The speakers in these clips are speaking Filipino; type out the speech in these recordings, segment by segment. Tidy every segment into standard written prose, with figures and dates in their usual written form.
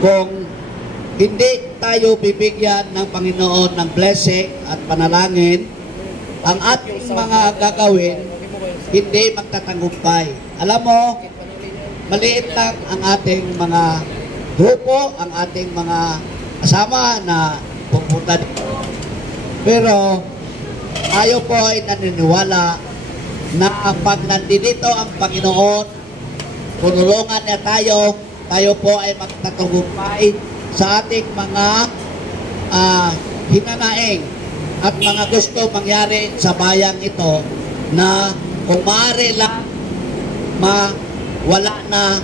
kung hindi tayo bibigyan ng Panginoon ng blessing at panalangin, ang ating mga gagawin hindi magtatagumpay. Alam mo, maliit lang ang ating mga grupo, ang ating mga kasama na pupunta dito. Pero tayo po ay naniniwala na pag nandito ang Panginoon, tulungan niya tayo po ay magtatagumpay sa ating mga hinanaing at mga gusto mangyari sa bayang ito, na kung maaari lang wala na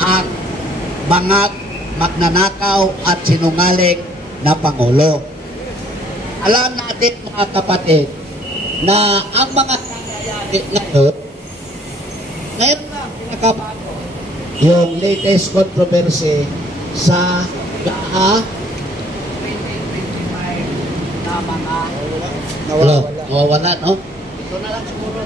ang bangag, magnanakaw at sinungaling na Pangulo. Alam natin mga kapatid na ang mga nangyayari ngayon na pinakabago yung latest controversy sa GAA 2025 na mga nawawala, no? Ito na lang siguro.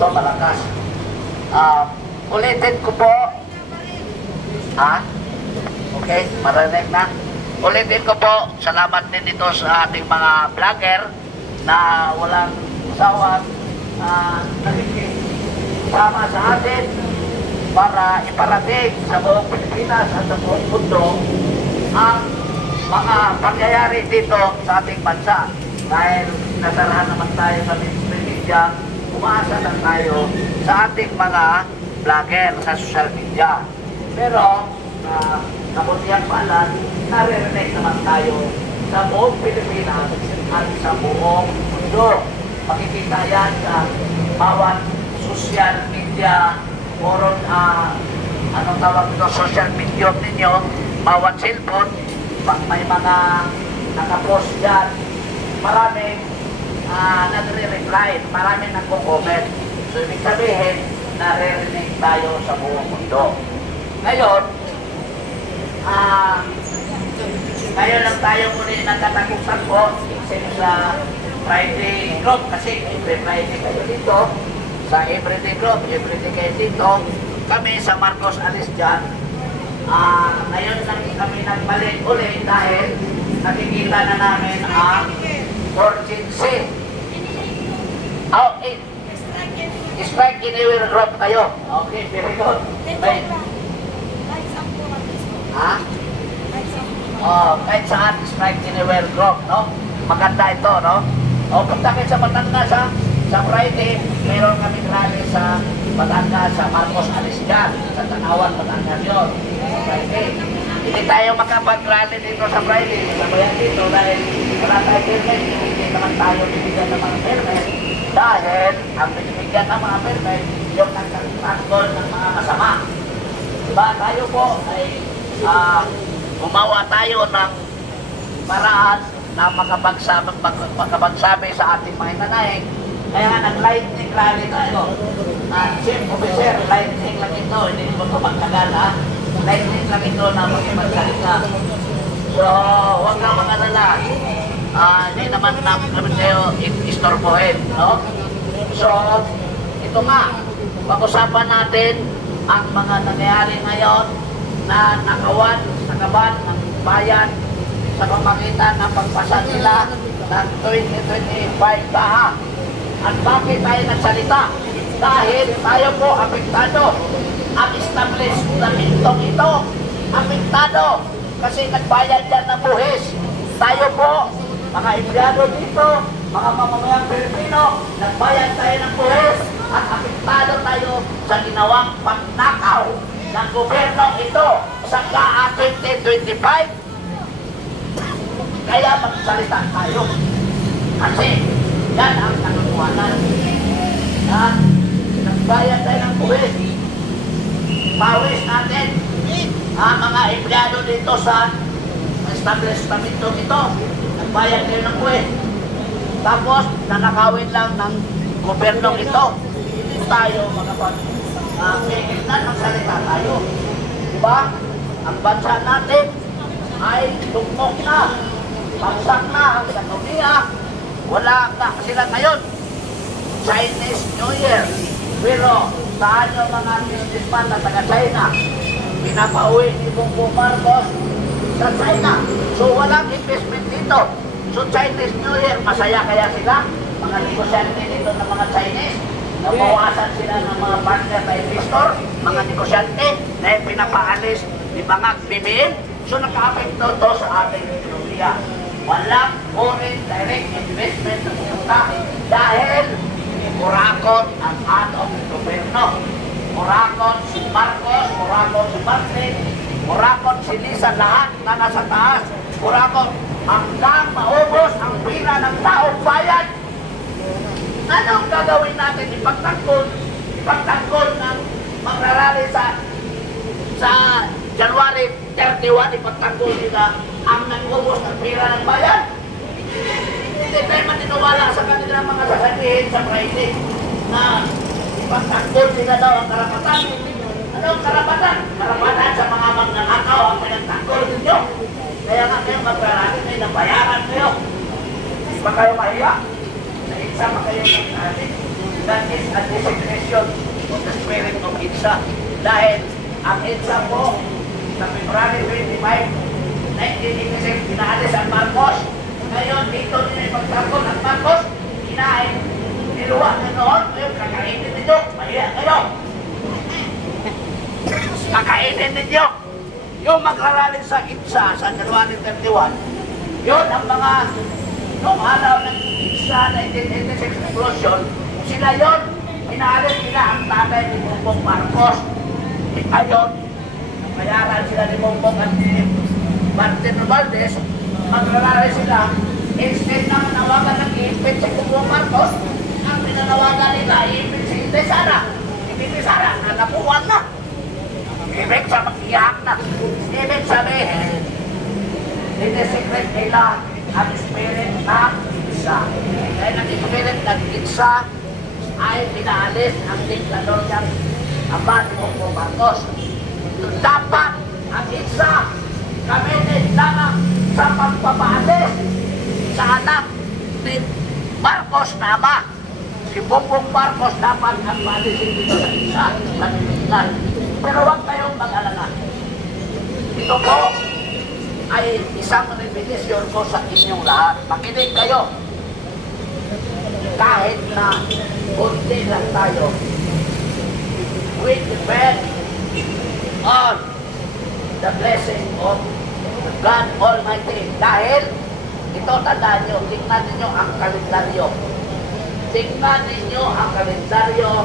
Ito malakas. Ulitin ko po. Okay, marinig na. Ulitin ko po, salamat din dito sa ating mga vlogger na walang sawang nakikisama sa atin para iparating sa buong Pilipinas at sa buong mundo ang mga pangyayari dito sa ating bansa. Dahil nasarahan naman tayo sa media, umaasa lang tayo sa ating mga vlogger sa social media. Pero, kabutihan pala, naririnig naman tayo sa buong Pilipinas at sa buong mundo. Makikita yan sa bawat social media, moron, anong tawag ito, social media ninyo, bawat cellphone, pag may mga nakapost dyan, maraming nagre-reply, maraming nagko-comment. So, ibig sabihin, naririnig tayo sa buong mundo. Ngayon, ngayon lang tayo muli nagkatakusan po sa Friday group, kasi every Friday kayo dito, sa everyday group, everyday kayo dito, kami sa Marcos Alis dyan. Ngayon lang kami nagbalik ulit dahil nakikita na namin ang urgency. Strike anywhere group kayo. Okay, very good. Kahit saan strike anywhere group, no? Maganda ito, no? Punta kayo sa Batangas, sa Friday, meron kaming rally sa Batangas, sa Marcos Alisgan, sa Tanawan, Batangas yun. Friday. Hindi tayo makapag-rally dito sa Friday, sabayan dito dahil wala tayo permit, hindi naman tayo bibigyan ng mga permit dahil ang binibigyan ng mga permit yung nagtatanggol ng mga masama. Diba? Tayo po ay gumawa tayo ng paraan na makapagsabi sa ating mga inanaing. Kaya nag-lightning rally tayo. Chief Officer, lightning lang ito, hindi mo ito magtagal, ha? Lightning lang ito na magsalita. So, huwag na mag-alala. Hindi naman namin kami kayo istorbohin, no? So, ito nga, pag-usapan natin ang mga nangyayari ngayon na nakaban ng bayan sa pamagitan ng pagpasa nila ng 2025 taha. At bakit tayo nagsalita? Dahil tayo po apektado. Ang establishmentong ito, apektado. Kasi nagbayad yan ng buhis. Tayo po, mga empleyado dito, mga mamamayang Pilipino, nagbayad tayo ng buhis at apektado tayo sa ginawang pagnakaw ng gobyerno ito sa GAA 2025. Kaya magsalita tayo. Kasi yan ang katotohanan. Yan, nagbayad tayo ng buwis. Pawis natin ang mga empleyado dito sa establishment ito. Nagbayad tayo ng buwis. Tapos, nanakawin lang ng gobyernong ito. Hindi tayo magkapag-pigil na magsalita Diba? Ang bansa natin ay tugmok na. Bagsak na ang ekonomiya. Wala na sila ngayon. Chinese New Year. Pero saan yung mga businessman na taga-China? Pinapauwi ni Bongbong Marcos sa China. So walang investment dito. So Chinese New Year, masaya kaya sila? Mga negosyante dito ng mga Chinese. Nabawasan sila ng mga partner na investor, mga negosyante na pinapaalis ni mga BBM. So naka-apekto to sa ating ekonomiya. Walang foreign direct investment ng pumunta dahil kurakot ang atong gobyerno. Kurakot si Marcos, kurakot si Martin, kurakot si Lisa, lahat na nasa taas. Kurakot hanggang maubos ang pila ng taong bayan. Anong gagawin natin? Ipagtanggol ng magrarally sa January 31, ipagtanggol nila ang nag-ubos ng pira ng bayan. Hindi tayo maniniwala sa kanilang mga sasabihin sa Friday na ipagtanggol nila daw ang karapatan. Anong karapatan? Karapatan sa mga magnanakaw ang pinagtanggol ninyo. Kaya nga kayo magrarally, may nabayaran kayo. Hindi ba kayo mahiya? Sama kayo ng natin. That is a desecration of the spirit of ITSA. Dahil ang ITSA po sa February 25, 1986, pinaalis ang Marcos. Ngayon, dito nila ipagtanggol ang Marcos. Kinain, niluwa na noon. Ngayon, kakainin ninyo. Mahiya kayo. Kakainin ninyo. Yung magrarally sa ITSA sa January 31, yun ang mga nung araw ng sa 1986 revolution, sila yon, inaalis nila ang tatay ni Bongbong Marcos. Ayun, bayaran sila ni Bongbong at ni Martin Romualdez, magrarari sila, instead na manawagan ng iipit si Bongbong Marcos, ang pinanawagan nila, iipit si Inday Sara. Inday Sara, nanapuan na. Ibig sa mag-iyak na. Ibig sabihin, dinesekret nila ang spirit ng ITSA. Kaya naging spirit ng ITSA ay pinaalis ang diktator niyang ama ni Bongbong Marcos. Dapat ang ITSA gamitin lamang sa pagpapaalis sa anak ni Marcos na ama. Si Bongbong Marcos dapat ang paalisin dito sa ITSA sa Pilipinas. Pero huwag kayong mag-alala. Ito po ay isang repetisyon ko sa inyong lahat. Makinig kayo. Kahit na kunti lang tayo, we depend on the blessing of God Almighty. Dahil, ito tandaan nyo, tingnan ninyo ang kalendaryo. Tingnan ninyo ang kalendaryo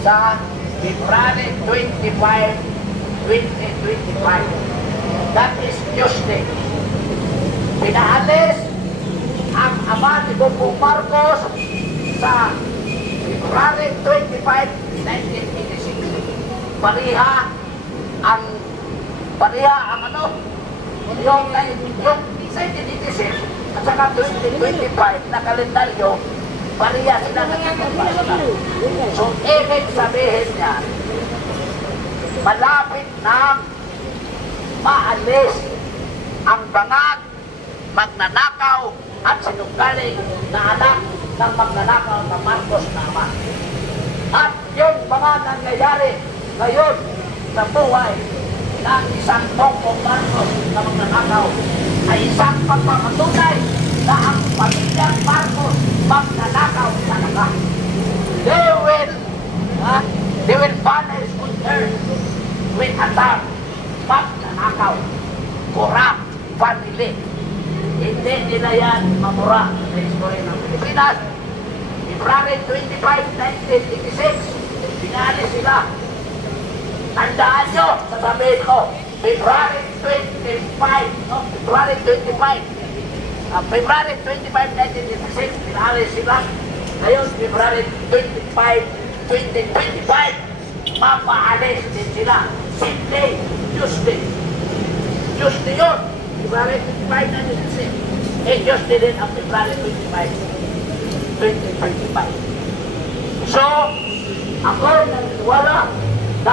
sa February 25, 2025. That is Tuesday. Pinaalis ang ama ni Bongbong Marcos sa February 25, 1986. Pariha ang ano? Yung 1986 at saka 2025 na kalendaryo, pariha sila nagkakapasok. So, ibig sabihin niya, malapit na maalis ang bangag, magnanakaw at sinunggaling na anak ng magnanakaw na Marcos na ama. At yung mga nangyayari ngayon sa buhay ng isang Bongbong Marcos na magnanakaw ay isang pagpapatunay na ang pamilyang Marcos magnanakaw talaga. They will punish on earth with a term, magnanakaw, corrupt family. Hindi nila yan mamura sa history ng Pilipinas. February 25, 1986, pinaalis sila. Tandaan nyo, sasabihin ko, February 25, no? February 25, February 25, 1986, pinaalis sila. Ngayon, February 25, 2025, mapaalis din sila. Sunday, Tuesday. Tuesday yun, February 25, 1986. Tuesday din ang February 25, 2025. So, ako naniniwala na